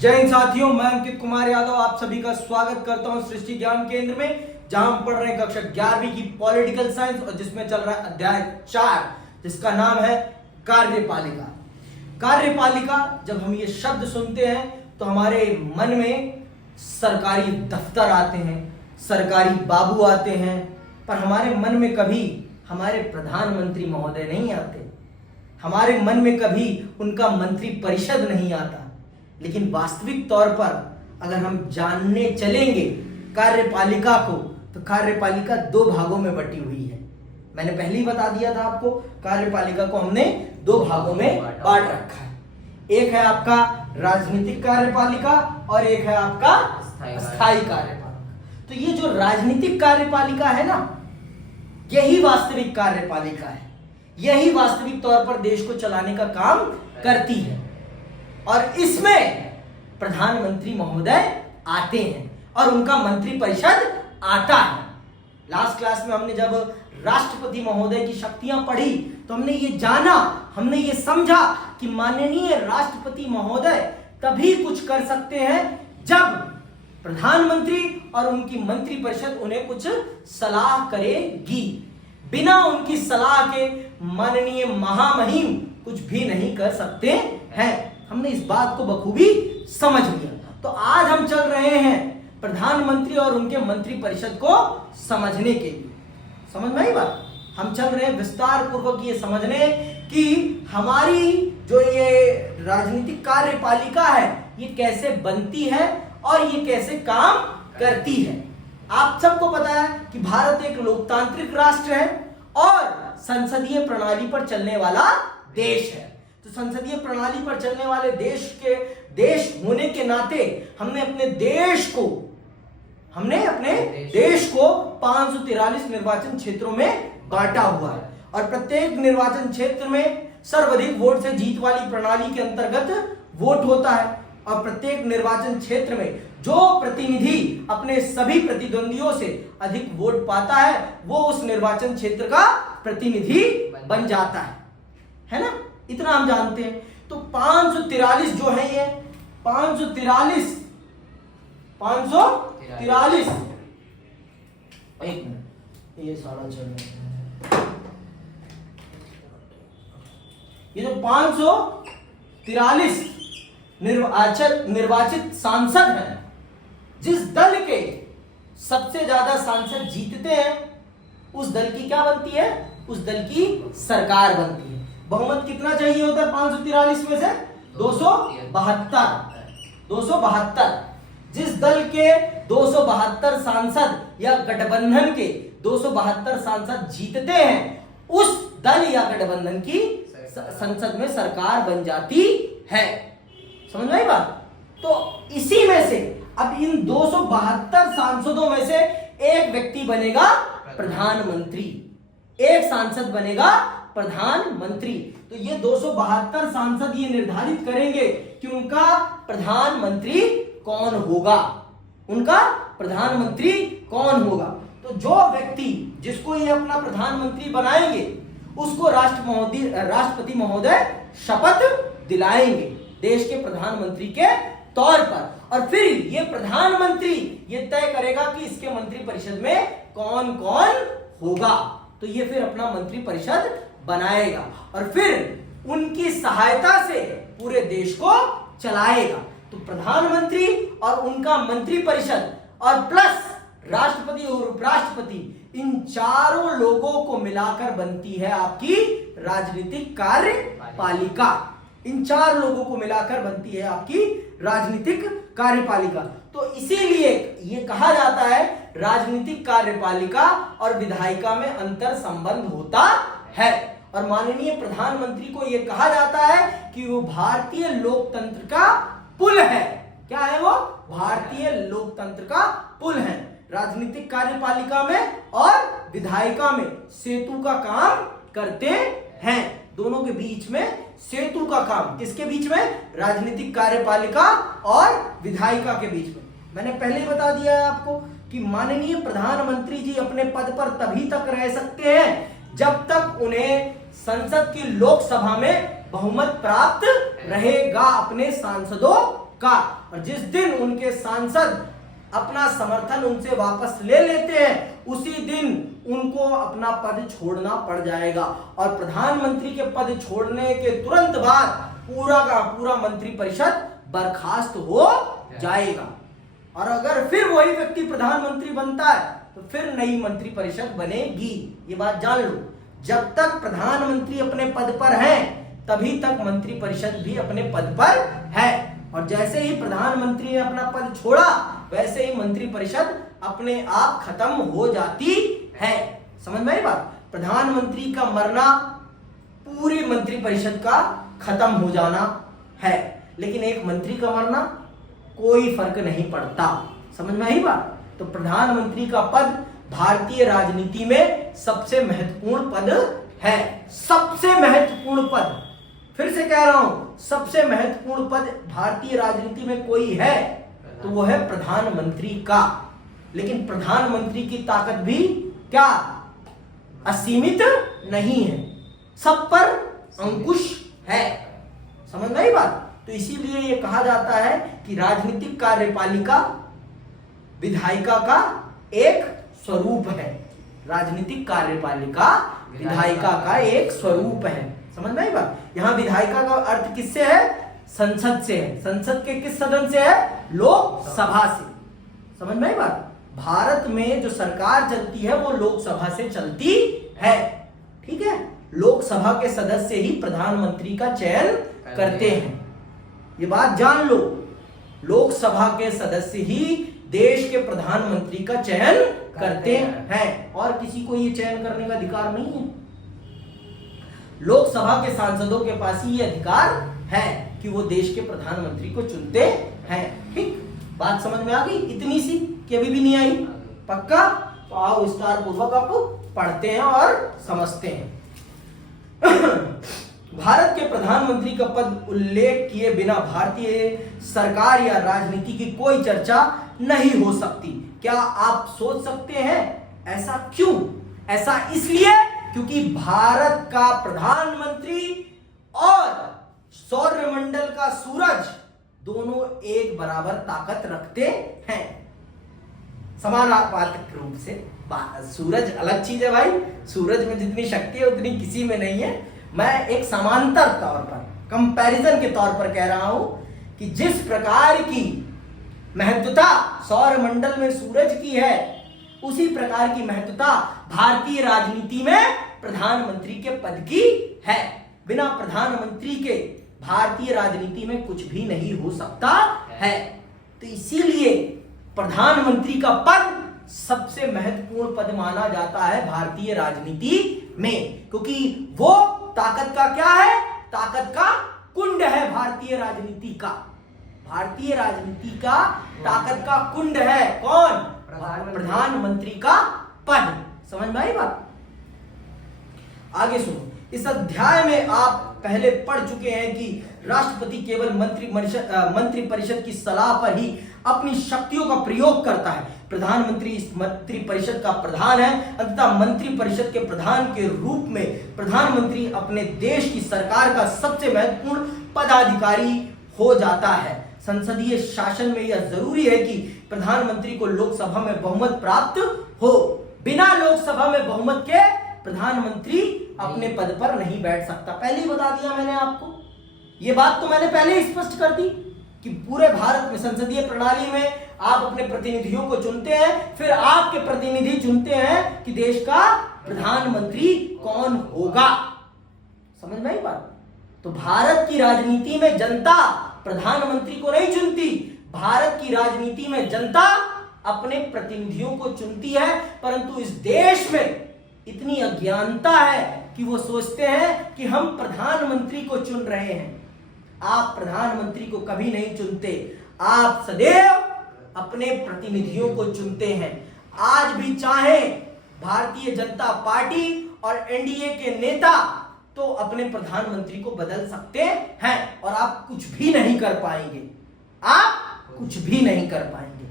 जय हिंद साथियों, मैं अंकित कुमार यादव आप सभी का स्वागत करता हूं सृष्टि ज्ञान केंद्र में, जहां हम पढ़ रहे हैं कक्षा 11वीं की पॉलिटिकल साइंस और जिसमें चल रहा है अध्याय 4 जिसका नाम है कार्यपालिका। कार्यपालिका, जब हम ये शब्द सुनते हैं तो हमारे मन में सरकारी दफ्तर आते हैं, सरकारी बाबू आते हैं, पर हमारे मन में कभी हमारे प्रधानमंत्री महोदय नहीं आते, हमारे मन में कभी उनका मंत्री परिषद नहीं आता। लेकिन वास्तविक तौर पर अगर हम जानने चलेंगे कार्यपालिका को, तो कार्यपालिका दो भागों में बटी हुई है। मैंने पहले ही बता दिया था आपको, कार्यपालिका को हमने दो भागों में बांट रखा है। एक है आपका राजनीतिक कार्यपालिका और एक है आपका स्थायी कार्यपालिका। तो ये जो राजनीतिक कार्यपालिका है ना, यही वास्तविक कार्यपालिका है, यही वास्तविक तौर पर देश को चलाने का काम करती है। और इसमें प्रधानमंत्री महोदय आते हैं और उनका मंत्री परिषद आता है। लास्ट क्लास में हमने जब राष्ट्रपति महोदय की शक्तियां पढ़ी तो हमने ये जाना, हमने ये समझा कि माननीय राष्ट्रपति महोदय तभी कुछ कर सकते हैं जब प्रधानमंत्री और उनकी मंत्री परिषद उन्हें कुछ सलाह करेगी। बिना उनकी सलाह के माननीय महामहिम कुछ भी नहीं कर सकते हैं। हमने इस बात को बखूबी समझ लिया। तो आज हम चल रहे हैं प्रधानमंत्री और उनके मंत्री परिषद को समझने के लिए। समझ में आई बात? हम चल रहे हैं विस्तार पूर्वक ये समझने कि हमारी जो ये राजनीतिक कार्यपालिका है ये कैसे बनती है और ये कैसे काम करती है। आप सबको पता है कि भारत एक लोकतांत्रिक राष्ट्र है और संसदीय प्रणाली पर चलने वाला देश है। तो संसदीय प्रणाली पर चलने वाले देश होने के नाते हमने अपने देश को 543 निर्वाचन क्षेत्रों में बांटा हुआ है और प्रत्येक निर्वाचन क्षेत्र में सर्वाधिक वोट से जीत वाली प्रणाली के अंतर्गत वोट होता है और प्रत्येक निर्वाचन क्षेत्र में जो प्रतिनिधि अपने सभी प्रतिद्वंदियों से अधिक वोट पाता है वो उस निर्वाचन क्षेत्र का प्रतिनिधि बन जाता है ना। इतना हम जानते हैं। तो 543 जो है ये 543 एक मिनट, ये सारा चल रहा है। ये जो 543 निर्वाचित सांसद हैं, जिस दल के सबसे ज्यादा सांसद जीतते हैं उस दल की क्या बनती है? उस दल की सरकार बनती है। बहुमत कितना चाहिए होता है 543 में से? 272। जिस दल के 272 सांसद या गठबंधन के 272 सांसद जीतते हैं उस दल या गठबंधन की संसद में सरकार बन जाती है। समझ में आई बात? तो इसी में से अब इन 272 सांसदों में से एक व्यक्ति बनेगा प्रधानमंत्री, एक सांसद बनेगा प्रधानमंत्री। तो ये 272 सांसद ये निर्धारित करेंगे कि उनका प्रधानमंत्री कौन होगा, उनका प्रधानमंत्री कौन होगा। तो जो व्यक्ति जिसको ये अपना प्रधानमंत्री बनाएंगे उसको राष्ट्रपति महोदय शपथ दिलाएंगे देश के प्रधानमंत्री के तौर पर। और फिर ये प्रधानमंत्री ये तय करेगा कि इसके मंत्री परिषद में कौन कौन होगा। तो ये फिर अपना मंत्री परिषद बनाएगा और फिर उनकी सहायता से पूरे देश को चलाएगा। तो प्रधानमंत्री और उनका मंत्री परिषद और प्लस राष्ट्रपति और उपराष्ट्रपति, इन चारों लोगों को मिलाकर बनती है आपकी राजनीतिक कार्यपालिका। इन चार लोगों को मिलाकर बनती है आपकी राजनीतिक कार्यपालिका। तो इसीलिए ये कहा जाता है राजनीतिक कार्यपालिका और विधायिका में अंतर संबंध होता है। और माननीय प्रधानमंत्री को यह कहा जाता है कि वो भारतीय लोकतंत्र का पुल है। क्या है वो? भारतीय लोकतंत्र का पुल है। राजनीतिक कार्यपालिका में और विधायिका में सेतु का काम करते हैं। दोनों के बीच में सेतु का काम, किसके बीच में? राजनीतिक कार्यपालिका और विधायिका के बीच में। मैंने पहले ही बता दिया है आपको कि माननीय प्रधानमंत्री जी अपने पद पर तभी तक रह सकते हैं जब तक उन्हें संसद की लोकसभा में बहुमत प्राप्त रहेगा अपने सांसदों का। और जिस दिन उनके सांसद अपना समर्थन उनसे वापस ले लेते हैं उसी दिन उनको अपना पद छोड़ना पड़ जाएगा। और प्रधानमंत्री के पद छोड़ने के तुरंत बाद पूरा का पूरा मंत्रिपरिषद बर्खास्त हो जाएगा। और अगर फिर वही व्यक्ति प्रधानमंत्री बनता है तो फिर नई मंत्रिपरिषद बनेगी। ये बात जान लो, जब तक प्रधानमंत्री अपने पद पर हैं तभी तक मंत्रिपरिषद भी अपने पद पर है। और जैसे ही प्रधानमंत्री ने अपना पद छोड़ा वैसे ही मंत्रिपरिषद अपने आप खत्म हो जाती है। समझ में आई बात? प्रधानमंत्री का मरना पूरी मंत्रिपरिषद का खत्म हो जाना है, लेकिन एक मंत्री का मरना कोई फर्क नहीं पड़ता। समझ में आई बात? तो प्रधानमंत्री का पद भारतीय राजनीति में सबसे महत्वपूर्ण पद है। सबसे महत्वपूर्ण पद, फिर से कह रहा हूं, सबसे महत्वपूर्ण पद भारतीय राजनीति में कोई है तो वो है प्रधानमंत्री का। लेकिन प्रधानमंत्री की ताकत भी क्या असीमित नहीं है, सब पर अंकुश है। समझ में आई बात? तो इसीलिए ये कहा जाता है कि राजनीतिक कार्यपालिका विधायिका का एक स्वरूप है। राजनीतिक कार्यपालिका विधायिका का एक स्वरूप है। समझ में आई बात? यहां विधायिका का अर्थ किससे है? संसद से है। संसद के किस सदन से है? लोकसभा से। समझ में आई बात? भारत में जो सरकार चलती है वो लोकसभा से चलती है। ठीक है, लोकसभा के सदस्य ही प्रधानमंत्री का चयन करते हैं। ये बात जान लो, लोकसभा के सदस्य ही देश के प्रधानमंत्री का चयन करते हैं और किसी को ये चयन करने का अधिकार नहीं है। लोकसभा के सांसदों के पास ही ये अधिकार है कि वो देश के प्रधानमंत्री को चुनते हैं। ठीक, बात समझ में आ गई? इतनी सी कि अभी भी नहीं आई? पक्का? तो आओ विस्तार पूर्वक आप पढ़ते हैं और समझते हैं। भारत के प्रधानमंत्री का पद उल्लेख किए बिना भारतीय सरकार या राजनीति की कोई चर्चा नहीं हो सकती। क्या आप सोच सकते हैं ऐसा क्यों? ऐसा इसलिए क्योंकि भारत का प्रधानमंत्री और सौरमंडल का सूरज दोनों एक बराबर ताकत रखते हैं। समानुपातिक रूप से। सूरज अलग चीज है भाई, सूरज में जितनी शक्ति है उतनी किसी में नहीं है। मैं एक समांतर तौर पर, कंपैरिजन के तौर पर कह रहा हूं कि जिस प्रकार की महत्वता सौरमंडल में सूरज की है उसी प्रकार की महत्वता भारतीय राजनीति में प्रधानमंत्री के पद की है। बिना प्रधानमंत्री के भारतीय राजनीति में कुछ भी नहीं हो सकता है। तो इसीलिए प्रधानमंत्री का पद सबसे महत्वपूर्ण पद माना जाता है भारतीय राजनीति में, क्योंकि वो ताकत का क्या है? ताकत का कुंड है भारतीय राजनीति का। भारतीय राजनीति का ताकत का कुंड है कौन? प्रधानमंत्री का पद। समझ में आई बात? आगे सुनो, इस अध्याय में आप पहले पढ़ चुके हैं कि राष्ट्रपति केवल मंत्रिपरिषद की सलाह पर ही अपनी शक्तियों का प्रयोग करता है। प्रधानमंत्री इस मंत्रिपरिषद का प्रधान है। अंततः मंत्रिपरिषद के प्रधान के रूप में प्रधानमंत्री अपने देश की सरकार का सबसे महत्वपूर्ण पदाधिकारी हो जाता है। संसदीय शासन में यह जरूरी है कि प्रधानमंत्री को लोकसभा में बहुमत प्राप्त हो। बिना लोकसभा में बहुमत के प्रधानमंत्री अपने पद पर नहीं बैठ सकता। पहले ही बता दिया मैंने आपको, यह बात तो मैंने पहले ही स्पष्ट कर दी कि पूरे भारत में संसदीय प्रणाली में आप अपने प्रतिनिधियों को चुनते हैं, फिर आपके प्रतिनिधि चुनते हैं कि देश का प्रधानमंत्री कौन होगा। समझ में आई बात? तो भारत की राजनीति में जनता प्रधानमंत्री को नहीं चुनती, भारत की राजनीति में जनता अपने प्रतिनिधियों को चुनती है। परंतु इस देश में इतनी अज्ञानता है कि वो सोचते हैं कि हम प्रधानमंत्री को चुन रहे हैं। आप प्रधानमंत्री को कभी नहीं चुनते, आप सदैव अपने प्रतिनिधियों को चुनते हैं। आज भी चाहे भारतीय जनता पार्टी और एनडीए के नेता तो अपने प्रधानमंत्री को बदल सकते हैं और आप कुछ भी नहीं कर पाएंगे। आप कुछ भी नहीं कर पाएंगे।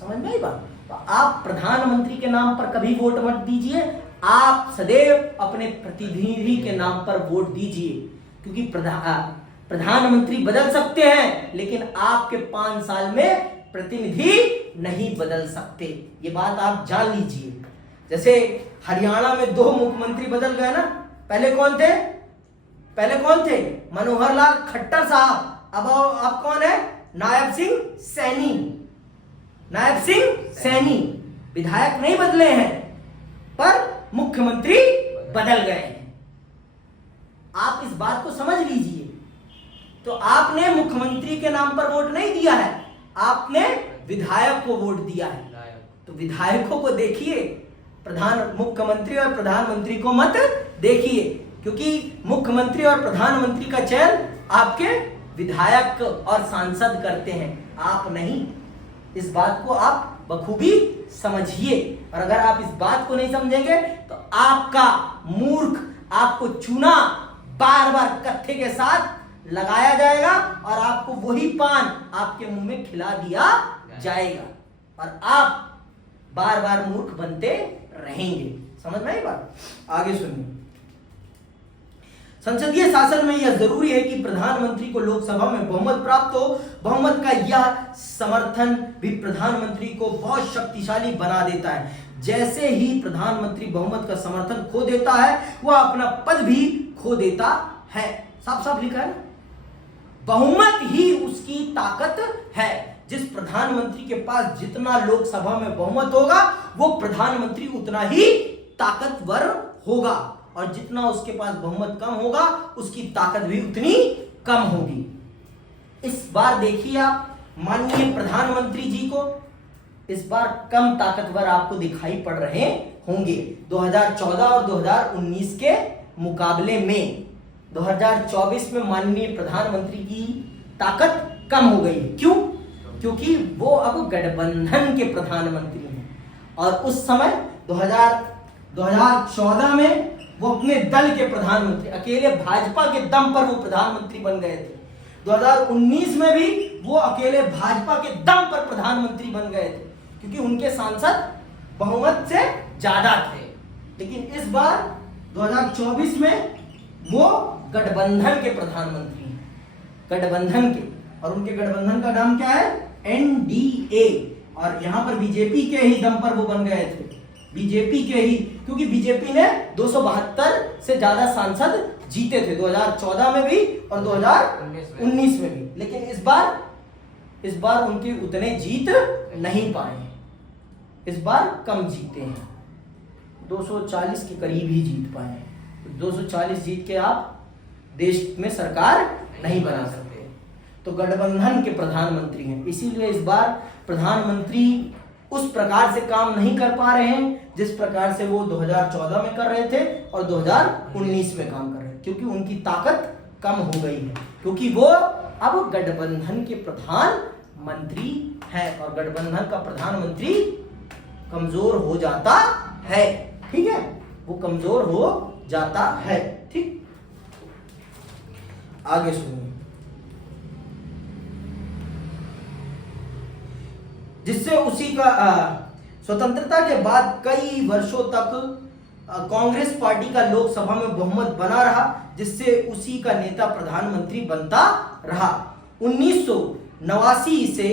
समझ में आई बात? तो आप प्रधानमंत्री के नाम पर कभी वोट मत दीजिए, आप सदैव अपने प्रतिनिधि के नाम पर वोट दीजिए, क्योंकि प्रधानमंत्री बदल सकते हैं लेकिन आपके 5 साल में प्रतिनिधि नहीं बदल सकते। ये बात आप जान लीजिए। जैसे हरियाणा में 2 मुख्यमंत्री बदल गए ना, पहले कौन थे? मनोहर लाल खट्टर साहब। अब आप कौन है? नायब सिंह सैनी। विधायक नहीं बदले हैं पर मुख्यमंत्री बदल गए हैं। आप इस बात को समझ लीजिए। तो आपने मुख्यमंत्री के नाम पर वोट नहीं दिया है, आपने विधायक को वोट दिया है। तो विधायकों को देखिए, मुख्यमंत्री और प्रधानमंत्री को मत देखिए, क्योंकि मुख्यमंत्री और प्रधानमंत्री का चयन आपके विधायक और सांसद करते हैं, आप नहीं। इस बात को आप बखूबी समझिए। और अगर आप इस बात को नहीं समझेंगे तो आपका मूर्ख, आपको चूना बार बार कत्थे के साथ लगाया जाएगा और आपको वही पान आपके मुंह में खिला दिया जाएगा और आप बार बार मूर्ख बनते रहेंगे। समझ में आई बात? आगे सुनिए। संसदीय शासन में यह जरूरी है कि प्रधानमंत्री को लोकसभा में बहुमत प्राप्त हो। बहुमत का यह समर्थन भी प्रधानमंत्री को बहुत शक्तिशाली बना देता है। जैसे ही प्रधानमंत्री बहुमत का समर्थन खो देता है, वह अपना पद भी खो देता है। साफ साफ लिखा है, बहुमत ही उसकी ताकत है। जिस प्रधानमंत्री के पास जितना लोकसभा में बहुमत होगा, वो प्रधानमंत्री उतना ही ताकतवर होगा, और जितना उसके पास बहुमत कम होगा, उसकी ताकत भी उतनी कम होगी। इस बार देखिए आप माननीय प्रधानमंत्री जी को इस बार कम ताकतवर आपको दिखाई पड़ रहे होंगे 2014 और 2019 के मुकाबले में। 2024 में माननीय प्रधानमंत्री की ताकत कम हो गई। क्यों? क्योंकि वो अब गठबंधन के प्रधानमंत्री हैं, और उस समय 2014 में वो अपने दल के प्रधानमंत्री, अकेले भाजपा के दम पर वो प्रधानमंत्री बन गए थे। 2019 में भी वो अकेले भाजपा के दम पर प्रधानमंत्री बन गए थे, क्योंकि उनके सांसद बहुमत से ज्यादा थे। लेकिन इस बार 2024 में वो गठबंधन के प्रधानमंत्री हैं, गठबंधन के, और उनके गठबंधन का नाम क्या है? एनडीए। और यहां पर बीजेपी के ही दम पर वो बन गए थे, बीजेपी के ही, क्योंकि बीजेपी ने 272 से ज्यादा सांसद जीते थे 2014 में भी और 2019 में भी। लेकिन इस बार उनके उतने जीत नहीं पाए हैं, इस बार कम जीते हैं, 240 के करीब ही जीत पाए हैं। 240 जीत के आप देश में सरकार नहीं बना सकते। तो गठबंधन के प्रधानमंत्री हैं, इसीलिए इस बार प्रधानमंत्री उस प्रकार से काम नहीं कर पा रहे हैं जिस प्रकार से वो 2014 में कर रहे थे और 2019 में काम कर रहे हैं, क्योंकि उनकी ताकत कम हो गई है, क्योंकि वो अब गठबंधन के प्रधानमंत्री हैं और गठबंधन का प्रधानमंत्री कमजोर हो जाता है। ठीक है, वो कमजोर हो जाता है। ठीक, आगे सुनिए। जिससे उसी का स्वतंत्रता के बाद कई वर्षों तक कांग्रेस पार्टी का लोकसभा में बहुमत बना रहा, जिससे उसी का नेता प्रधानमंत्री बनता रहा। 1989 से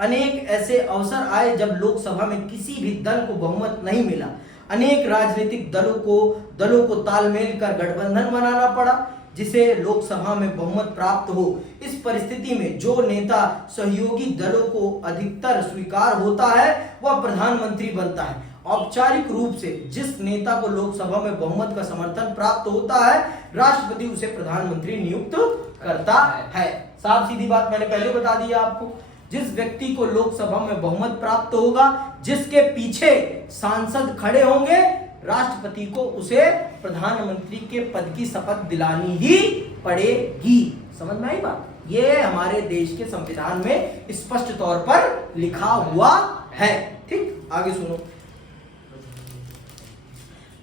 अनेक ऐसे अवसर आए जब लोकसभा में किसी भी दल को बहुमत नहीं मिला। अनेक राजनीतिक दलों को तालमेल कर गठबंधन बनाना पड़ा, जिसे लोकसभा में बहुमत प्राप्त हो। इस परिस्थिति में जो नेता सहयोगी दलों को अधिकतर स्वीकार होता है, वह प्रधानमंत्री बनता है। औपचारिक रूप से जिस नेता को लोकसभा में बहुमत का समर्थन प्राप्त होता है, राष्ट्रपति उसे प्रधानमंत्री नियुक्त करता है। साफ सीधी बात मैंने पहले बता दिया आपको। जिस व्यक्ति को लोकसभा में बहुमत प्राप्त होगा, जिसके पीछे सांसद खड़े होंगे, राष्ट्रपति को उसे प्रधानमंत्री के पद की शपथ दिलानी ही पड़ेगी। समझ में आई बात? ये हमारे देश के संविधान में स्पष्ट तौर पर लिखा हुआ है। ठीक, आगे सुनो।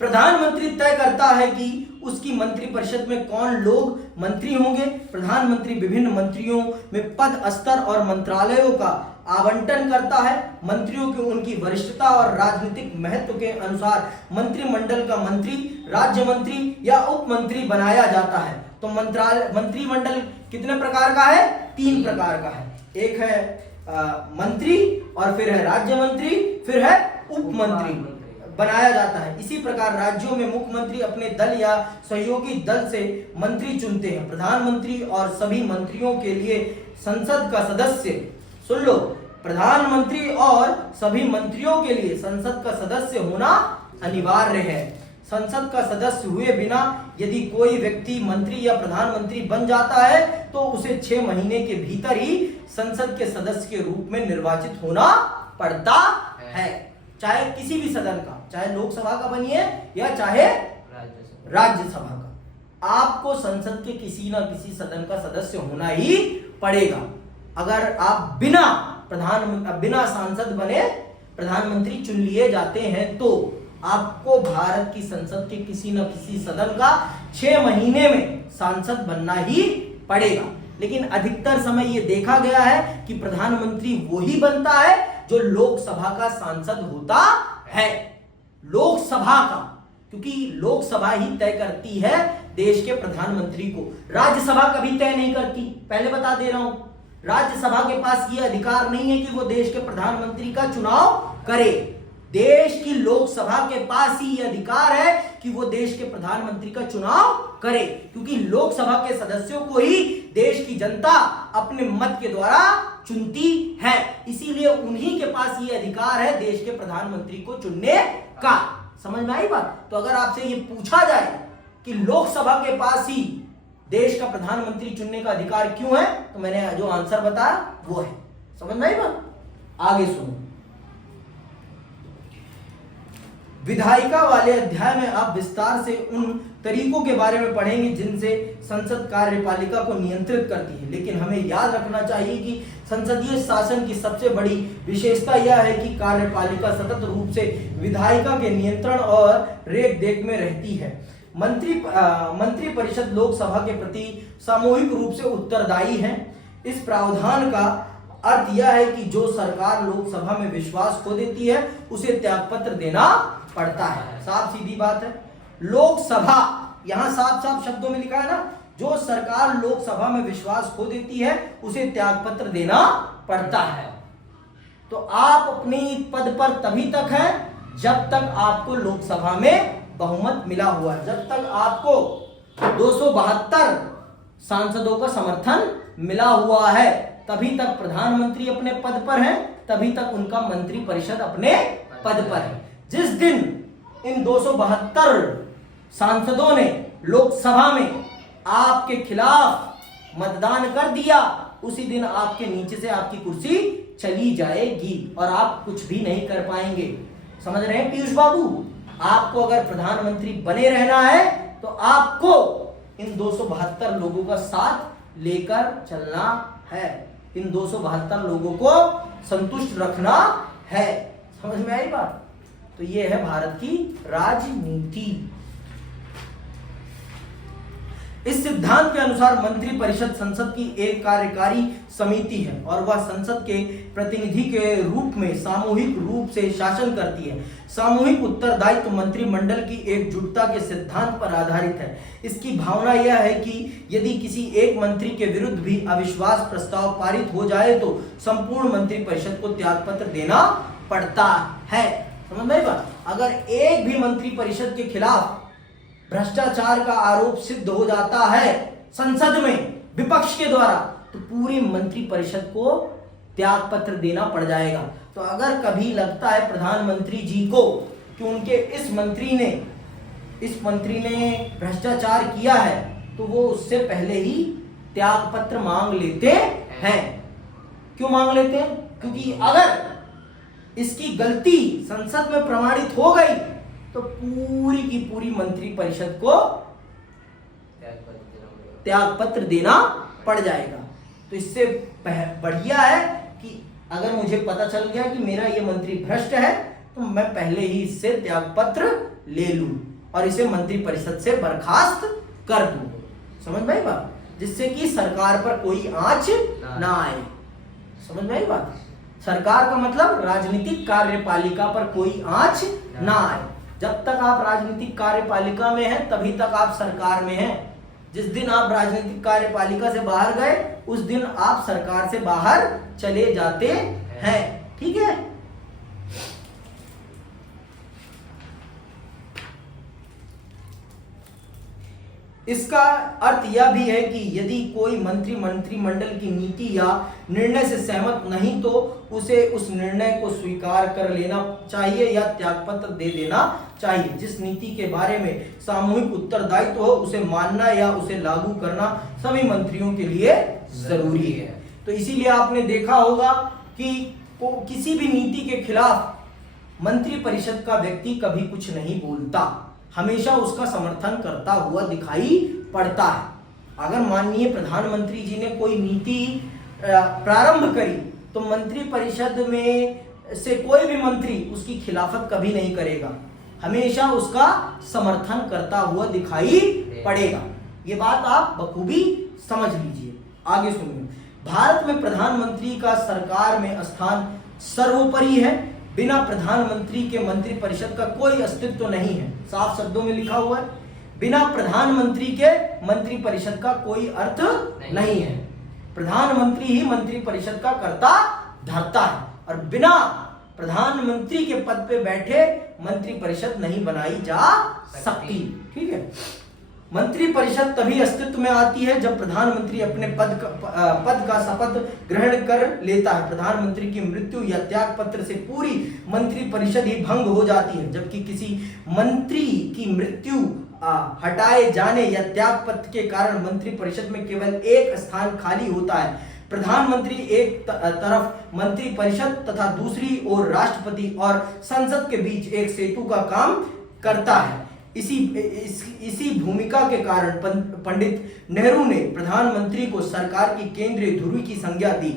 प्रधानमंत्री तय करता है कि उसकी मंत्रिपरिषद में कौन लोग मंत्री होंगे। प्रधानमंत्री विभिन्न मंत्रियों में पद स्तर और मंत्रालयों का आवंटन करता है। मंत्रियों की उनकी वरिष्ठता और राजनीतिक महत्व के अनुसार मंत्रिमंडल का मंत्री, राज्य मंत्री या उप मंत्री बनाया जाता है। तो मंत्रिमंडल कितने प्रकार का है? 3 प्रकार का है। एक है मंत्री, और फिर है राज्य मंत्री, फिर है उप मंत्री बनाया जाता है। इसी प्रकार राज्यों में मुख्यमंत्री अपने दल या सहयोगी दल से मंत्री चुनते हैं। प्रधानमंत्री और सभी मंत्रियों के लिए संसद का सदस्य, सुन लो, प्रधानमंत्री और सभी मंत्रियों के लिए संसद का सदस्य होना अनिवार्य है। संसद का सदस्य हुए बिना यदि कोई व्यक्ति मंत्री या प्रधानमंत्री बन जाता है तो उसे 6 महीने के भीतर ही संसद के सदस्य के रूप में निर्वाचित होना पड़ता है। चाहे किसी भी सदन का, चाहे लोकसभा का बनिए या चाहे राज्यसभा का, आपको संसद के किसी ना किसी सदन का सदस्य होना ही पड़ेगा। अगर आप बिना सांसद बने प्रधानमंत्री चुन लिए जाते हैं तो आपको भारत की संसद के किसी न किसी सदन का 6 महीने में सांसद बनना ही पड़ेगा। लेकिन अधिकतर समय यह देखा गया है कि प्रधानमंत्री वही बनता है जो लोकसभा का सांसद होता है। लोकसभा का, क्योंकि लोकसभा ही तय करती है देश के प्रधानमंत्री को, राज्यसभा कभी तय नहीं करती। पहले बता दे रहा हूं, राज्यसभा के पास यह अधिकार नहीं है कि वो देश के प्रधानमंत्री का चुनाव करे। देश की लोकसभा के पास ही यह अधिकार है कि वो देश के प्रधानमंत्री का चुनाव करे, क्योंकि लोकसभा के सदस्यों को ही देश की जनता अपने मत के द्वारा चुनती है। इसीलिए उन्हीं के पास ये अधिकार है देश के प्रधानमंत्री को चुनने का। समझ में आई बात? तो अगर आपसे ये पूछा जाए कि लोकसभा के पास ही देश का प्रधानमंत्री चुनने का अधिकार क्यों है, तो मैंने जो आंसर बताया वो है। समझ में आई बात? आगे सुनो। विधायिका वाले अध्याय में आप विस्तार से उन तरीकों के बारे में पढ़ेंगे जिनसे संसद कार्यपालिका को नियंत्रित करती है। लेकिन हमें याद रखना चाहिए कि संसदीय शासन की सबसे बड़ी विशेषता यह है कि कार्यपालिका सतत रूप से विधायिका के नियंत्रण और रेख देख में रहती है। मंत्री परिषद लोकसभा के प्रति सामूहिक रूप से उत्तरदायी है। इस प्रावधान का अर्थ यह है कि जो सरकार लोकसभा में विश्वास खो देती है उसे त्यागपत्र देना पड़ता है। साफ सीधी बात है। लोकसभा, यहां साफ साफ शब्दों में लिखा है ना, जो सरकार लोकसभा में विश्वास खो देती है उसे त्यागपत्र देना पड़ता है। तो आप अपनी पद पर तभी तक हैं जब तक आपको लोकसभा में बहुमत मिला हुआ है। जब तक आपको 272 सांसदों का समर्थन मिला हुआ है तभी तक प्रधानमंत्री अपने पद पर है, तभी तक उनका मंत्री परिषद अपने पद पर है। जिस दिन इन 272 सांसदों ने लोकसभा में आपके खिलाफ मतदान कर दिया, उसी दिन आपके नीचे से आपकी कुर्सी चली जाएगी और आप कुछ भी नहीं कर पाएंगे। समझ रहे हैं पीयूष बाबू? आपको अगर प्रधानमंत्री बने रहना है तो आपको इन 272 लोगों का साथ लेकर चलना है। इन 272 लोगों को संतुष्ट रखना है। समझ में आई बात? तो ये है भारत की राजनीति। इस सिद्धांत के अनुसार मंत्री परिषद संसद की एक कार्यकारी समिति है और वह संसद के प्रतिनिधि के रूप में सामूहिक रूप से शासन करती है। सामूहिक उत्तरदायित्व मंत्रिमंडल की एकजुटता के सिद्धांत पर आधारित है। इसकी भावना यह है कि यदि किसी एक मंत्री के विरुद्ध भी अविश्वास प्रस्ताव पारित हो जाए तो संपूर्ण मंत्री परिषद को त्यागपत्र देना पड़ता है। समझ में बात? अगर एक भी मंत्री परिषद के खिलाफ भ्रष्टाचार का आरोप सिद्ध हो जाता है संसद में विपक्ष के द्वारा, तो पूरी मंत्री परिषद को त्यागपत्र देना पड़ जाएगा। तो अगर कभी लगता है प्रधानमंत्री जी को कि उनके इस मंत्री ने भ्रष्टाचार किया है, तो वो उससे पहले ही त्यागपत्र मांग लेते हैं। क्यों मांग लेते हैं? क्योंकि अगर इसकी गलती संसद में प्रमाणित हो गई तो पूरी की पूरी मंत्री परिषद को त्यागपत्र देना पड़ जाएगा। तो इससे बढ़िया है कि अगर मुझे पता चल गया कि मेरा ये मंत्री भ्रष्ट है तो मैं पहले ही इससे त्यागपत्र ले लूं और इसे मंत्री परिषद से बर्खास्त कर दूं। समझ में आई बात? जिससे कि सरकार पर कोई आंच ना आए। समझ में आई बात? सरकार का मतलब राजनीतिक कार्यपालिका पर कोई आंच ना आए। जब तक आप राजनीतिक कार्यपालिका में हैं तभी तक आप सरकार में हैं। जिस दिन आप राजनीतिक कार्यपालिका से बाहर गए उस दिन आप सरकार से बाहर चले जाते हैं। ठीक है। इसका अर्थ यह भी है कि यदि कोई मंत्रिमंडल की नीति या निर्णय से सहमत नहीं तो उसे उस निर्णय को स्वीकार कर लेना चाहिए या त्यागपत्र दे देना चाहिए। जिस नीति के बारे में सामूहिक उत्तरदायित्व हो उसे मानना या उसे लागू करना सभी मंत्रियों के लिए जरूरी है। तो इसीलिए आपने देखा होगा कि किसी भी नीति के खिलाफ मंत्रिपरिषद का व्यक्ति कभी कुछ नहीं बोलता, हमेशा उसका समर्थन करता हुआ दिखाई पड़ता है। अगर माननीय प्रधानमंत्री जी ने कोई नीति प्रारंभ करी तो मंत्रिपरिषद में से कोई भी मंत्री उसकी खिलाफत कभी नहीं करेगा, हमेशा उसका समर्थन करता हुआ दिखाई पड़ेगा। ये बात आप बखूबी समझ लीजिए। आगे सुनिए। भारत में प्रधानमंत्री का सरकार में स्थान सर्वोपरि है। बिना प्रधानमंत्री के मंत्रिपरिषद का कोई अस्तित्व नहीं है। साफ शब्दों में लिखा हुआ है, बिना प्रधानमंत्री के मंत्रिपरिषद का कोई अर्थ नहीं है। प्रधानमंत्री ही मंत्रिपरिषद का कर्ता धर्ता है और बिना प्रधानमंत्री के पद पे बैठे मंत्रिपरिषद नहीं बनाई जा सकती। ठीक है। मंत्रिपरिषद तभी अस्तित्व में आती है जब प्रधानमंत्री अपने पद का शपथ ग्रहण कर लेता है। प्रधानमंत्री की मृत्यु या त्याग पत्र से पूरी मंत्रिपरिषद ही भंग हो जाती है, जबकि किसी मंत्री की मृत्यु हटाए जाने या त्याग पत्र के कारण मंत्रिपरिषद में केवल एक स्थान खाली होता है। प्रधानमंत्री एक तरफ मंत्रिपरिषद तथा दूसरी ओर राष्ट्रपति और संसद के बीच एक सेतु का काम करता है। इसी भूमिका के कारण पंडित नेहरू ने प्रधानमंत्री को सरकार की केंद्रीय धुरी की संज्ञा दी।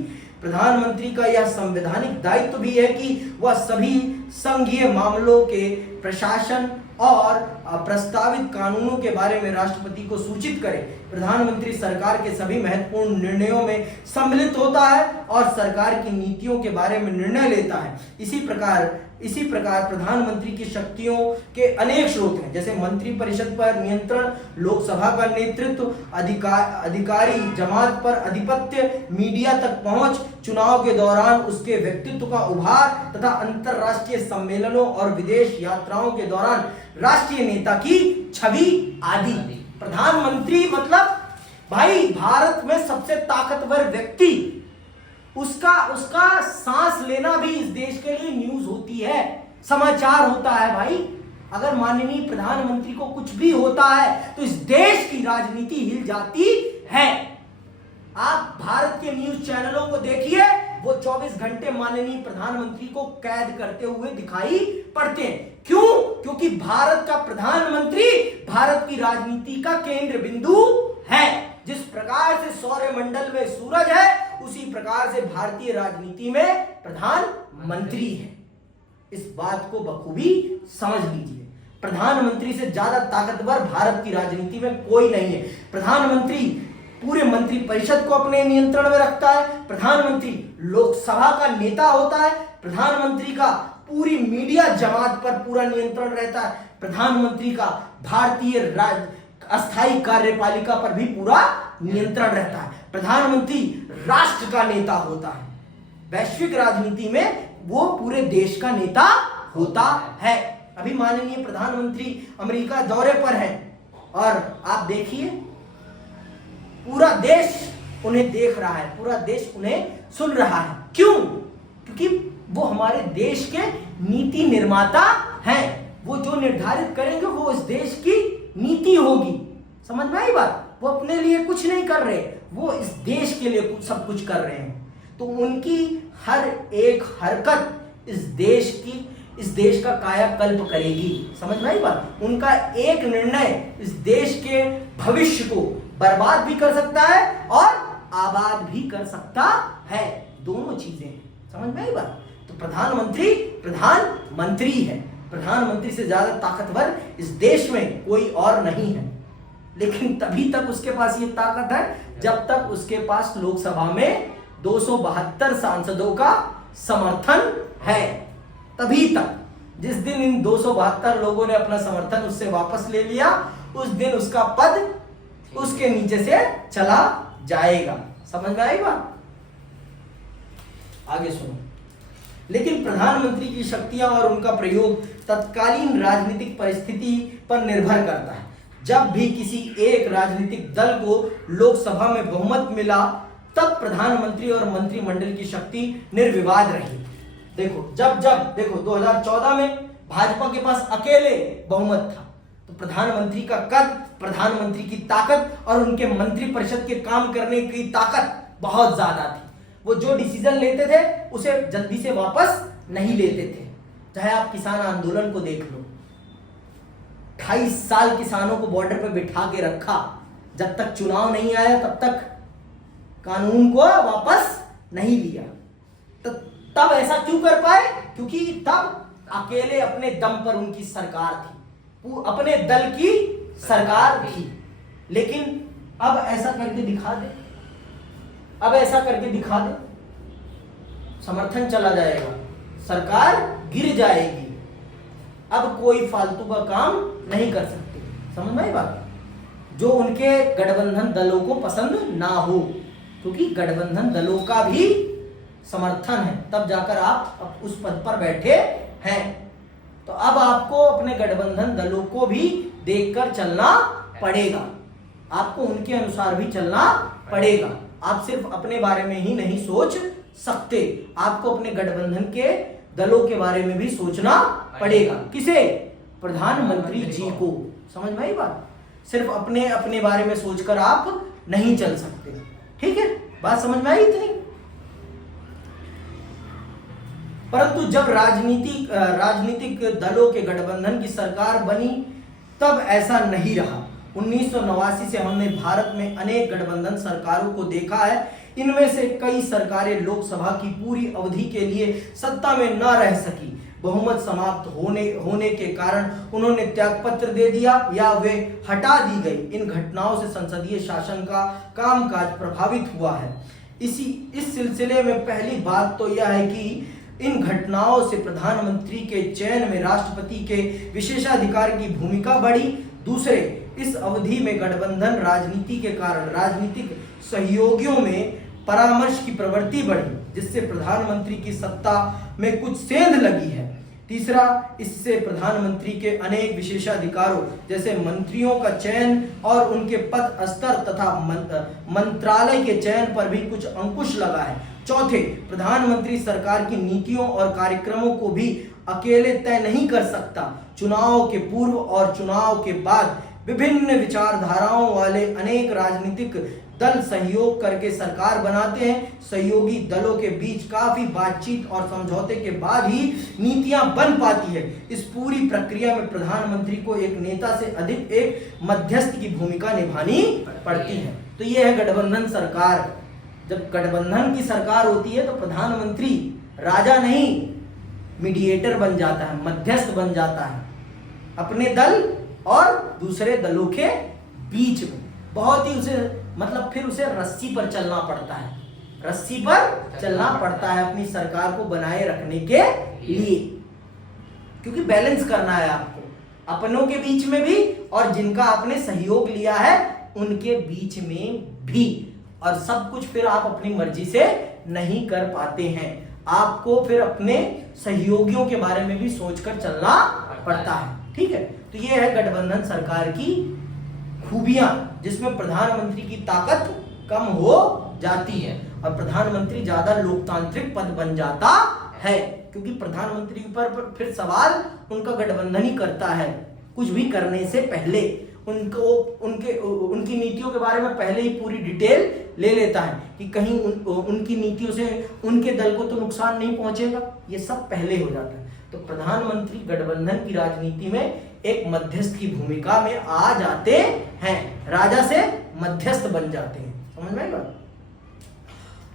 प्रधानमंत्री का यह संवैधानिक दायित्व भी है कि वह सभी संघीय मामलों के प्रशासन और प्रस्तावित कानूनों के बारे में राष्ट्रपति को सूचित करे। प्रधानमंत्री सरकार के सभी महत्वपूर्ण निर्णयों में सम्मिलित होता है और सरकार की नीतियों के बारे में निर्णय लेता है। इसी प्रकार प्रधानमंत्री की शक्तियों के अनेक स्रोत हैं, जैसे मंत्रिपरिषद पर नियंत्रण, लोकसभा का नेतृत्व, अधिकारी जमात पर आधिपत्य, मीडिया तक पहुंच, चुनाव के दौरान उसके व्यक्तित्व का उभार तथा अंतरराष्ट्रीय सम्मेलनों और विदेश यात्राओं के दौरान राष्ट्रीय नेता की छवि आदि। प्रधानमंत्री मतलब भाई भारत में सबसे ताकतवर व्यक्ति, उसका सांस लेना भी इस देश के लिए न्यूज होती है, समाचार होता है भाई। अगर माननीय प्रधानमंत्री को कुछ भी होता है तो इस देश की राजनीति हिल जाती है। आप भारत के न्यूज चैनलों को देखिए, वो 24 घंटे माननीय प्रधानमंत्री को कैद करते हुए दिखाई पड़ते हैं। क्यों? क्योंकि भारत का प्रधानमंत्री भारत की राजनीति का केंद्र बिंदु है। जिस प्रकार से सौरमंडल में सूरज है उसी प्रकार से भारतीय राजनीति में प्रधानमंत्री है। इस बात को बखूबी समझ लीजिए। प्रधानमंत्री से ज्यादा ताकतवर भारत की राजनीति में कोई नहीं है। प्रधानमंत्री पूरे मंत्रिपरिषद को अपने नियंत्रण में रखता है। प्रधानमंत्री लोकसभा का नेता होता है। प्रधानमंत्री का पूरी मीडिया जमात पर पूरा नियंत्रण रहता है। प्रधानमंत्री का भारतीय अस्थायी कार्यपालिका पर भी पूरा नियंत्रण रहता है। प्रधानमंत्री राष्ट्र का नेता होता है। वैश्विक राजनीति में वो पूरे देश का नेता होता है। अभी माननीय प्रधानमंत्री अमेरिका दौरे पर है और आप देखिए पूरा देश उन्हें देख रहा है, पूरा देश उन्हें सुन रहा है। क्यों? क्योंकि वो हमारे देश के नीति निर्माता हैं। वो जो निर्धारित करेंगे वो इस देश की नीति होगी। समझ में आई बात? वो अपने लिए कुछ नहीं कर रहे, वो इस देश के लिए सब कुछ कर रहे हैं। तो उनकी हर एक हरकत इस देश का कायाकल्प करेगी। समझ में आई बात? उनका एक निर्णय इस देश के भविष्य को बर्बाद भी कर सकता है और आबाद भी कर सकता है। दोनों चीजें। समझ में आई बात? तो प्रधानमंत्री है। प्रधानमंत्री से ज्यादा ताकतवर इस देश में कोई और नहीं है। लेकिन तभी तक उसके पास ये ताकत है जब तक उसके पास लोकसभा में 272 सांसदों का समर्थन है। तभी तक। जिस दिन इन 272 लोगों ने अपना समर्थन उससे वापस ले लिया उस दिन उसका पद उसके नीचे से चला जाएगा। समझ में आई बात? आगे सुनो। लेकिन प्रधानमंत्री की शक्तियां और उनका प्रयोग तत्कालीन राजनीतिक परिस्थिति पर निर्भर करता है। जब भी किसी एक राजनीतिक दल को लोकसभा में बहुमत मिला, तब प्रधानमंत्री और मंत्रिमंडल की शक्ति निर्विवाद रही। देखो जब देखो 2014 में भाजपा के पास अकेले बहुमत था, तो प्रधानमंत्री का कद, प्रधानमंत्री की ताकत और उनके मंत्रिपरिषद के काम करने की ताकत बहुत ज्यादा थी। वो जो डिसीजन लेते थे उसे जल्दी से वापस नहीं लेते थे। चाहे आप किसान आंदोलन को देख लो, 28 साल किसानों को बॉर्डर पर बिठा के रखा, जब तक चुनाव नहीं आया तब तक कानून को वापस नहीं लिया। तो तब ऐसा क्यों कर पाए? क्योंकि तब अकेले अपने दम पर उनकी सरकार थी, वो अपने दल की सरकार थी। लेकिन अब ऐसा करके दिखा दे, अब ऐसा करके दिखा दे, समर्थन चला जाएगा, सरकार गिर जाएगी। अब कोई फालतू का काम नहीं कर सकते। समझ में आई बात? जो उनके गठबंधन दलों को पसंद ना हो, क्योंकि गठबंधन दलों का भी समर्थन है, तब जाकर आप उस पद पर बैठे हैं। तो अब आपको अपने गठबंधन दलों को भी देखकर चलना पड़ेगा, आपको उनके अनुसार भी चलना पड़ेगा। आप सिर्फ अपने बारे में ही नहीं सोच सकते, आपको अपने गठबंधन के दलों के बारे में भी सोचना पड़ेगा। किसे? प्रधानमंत्री जी को। समझ में आई बात? सिर्फ अपने अपने बारे में सोचकर आप नहीं चल सकते। ठीक है, बात समझ में आई इतनी? परंतु जब राजनीतिक दलों के गठबंधन की सरकार बनी, तब ऐसा नहीं रहा। 1989 से हमने भारत में अनेक गठबंधन सरकारों को देखा है। इनमें से कई सरकारें लोकसभा की पूरी अवधि के लिए सत्ता में न रह सकी। बहुमत समाप्त होने के कारण उन्होंने त्यागपत्र दे दिया या वे हटा दी गई। इन घटनाओं से संसदीय शासन का कामकाज प्रभावित हुआ है। इस सिलसिले में पहली बात तो यह है कि इन घटनाओं से प्रधानमंत्री के चयन में राष्ट्रपति के विशेषाधिकार की भूमिका बढ़ी। दूसरे, इस अवधि में गठबंधन राजनीति के कारण राजनीतिक सहयोगियों में परामर्श की प्रवृत्ति बढ़ी, जिससे प्रधानमंत्री की सत्ता में कुछ सेंध लगी है। तीसरा, इससे प्रधानमंत्री के अनेक विशेषाधिकारों जैसे मंत्रियों का चयन और उनके पद स्तर तथा मंत्रालय के चयन पर भी कुछ अंकुश लगा है। चौथे, प्रधानमंत्री सरकार की नीतियों और कार्यक्रमों को भी अकेले तय नहीं कर सकता। चुनाव के पूर्व और चुनाव के बाद विभिन्न विचारधाराओं वाले अनेक राजनीतिक दल सहयोग करके सरकार बनाते हैं। सहयोगी दलों के बीच काफी बातचीत और समझौते के बाद ही नीतियां बन पाती है। इस पूरी प्रक्रिया में प्रधानमंत्री को एक नेता से अधिक एक मध्यस्थ की भूमिका निभानी पड़ती है। तो ये है गठबंधन सरकार। जब गठबंधन की सरकार होती है तो प्रधानमंत्री राजा नहीं, मीडिएटर बन जाता है, मध्यस्थ बन जाता है अपने दल और दूसरे दलों के बीच में। बहुत ही फिर उसे रस्सी पर चलना पड़ता है, रस्सी पर चलना पड़ता है अपनी सरकार को बनाए रखने के लिए, क्योंकि बैलेंस करना है आपको अपनों के बीच में भी और जिनका आपने सहयोग लिया है उनके बीच में भी। और सब कुछ फिर आप अपनी मर्जी से नहीं कर पाते हैं, आपको फिर अपने सहयोगियों के बारे में भी सोचकर चलना पड़ता है। ठीक है, तो ये है गठबंधन सरकार की खूबियां, जिसमें प्रधानमंत्री की ताकत कम हो जाती है और प्रधानमंत्री ज्यादा लोकतांत्रिक पद बन जाता है, क्योंकि प्रधानमंत्री पर फिर सवाल उनका गठबंधन ही करता है। कुछ भी करने से पहले उनकी नीतियों के बारे में पहले ही पूरी डिटेल ले लेता है कि कहीं उनकी नीतियों से उनके दल को तो नुकसान नहीं पहुंचेगा, ये सब पहले हो जाता है। तो प्रधानमंत्री गठबंधन की राजनीति में एक मध्यस्थ की भूमिका में आ जाते हैं, राजा से मध्यस्थ बन जाते हैं। समझ में आएगा?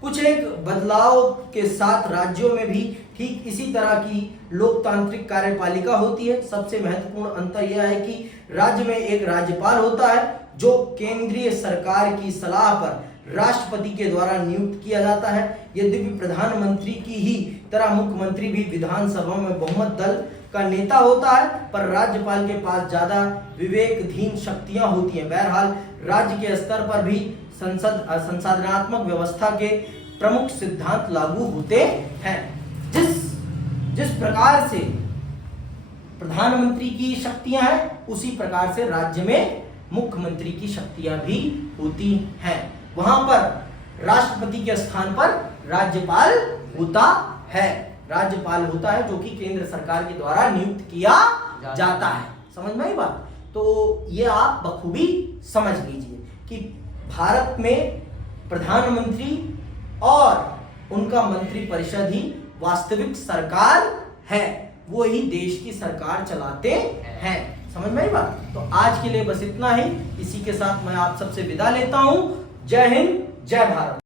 कुछ एक बदलाव के साथ राज्यों में भी ठीक इसी तरह की लोकतांत्रिक कार्यपालिका होती है। सबसे महत्वपूर्ण अंतर यह है कि राज्य में एक राज्यपाल होता है जो केंद्रीय सरकार की सलाह पर राष्ट्रपति के द्वारा नियुक्त किया जाता है। यद्यपि प्रधानमंत्री की ही तरह मुख्यमंत्री भी विधानसभा में बहुमत दल का नेता होता है, पर राज्यपाल के पास ज्यादा विवेकधीन शक्तियां होती हैं। बहरहाल राज्य के स्तर पर भी संसाधनात्मक व्यवस्था के प्रमुख सिद्धांत लागू होते हैं। जिस प्रकार से प्रधानमंत्री की शक्तियां हैं, उसी प्रकार से राज्य में मुख्यमंत्री की शक्तियां भी होती हैं। वहां पर राष्ट्रपति के स्थान पर राज्यपाल होता है। राज्यपाल होता है जो कि केंद्र सरकार के द्वारा नियुक्त किया जाता है। समझ में आई बात? तो ये आप बखूबी समझ लीजिए कि भारत में प्रधानमंत्री और उनका मंत्रिपरिषद ही वास्तविक सरकार है, वो ही देश की सरकार चलाते हैं। समझ में आई बात? तो आज के लिए बस इतना ही। इसी के साथ मैं आप सबसे विदा लेता हूं। जय हिंद, जय भारत।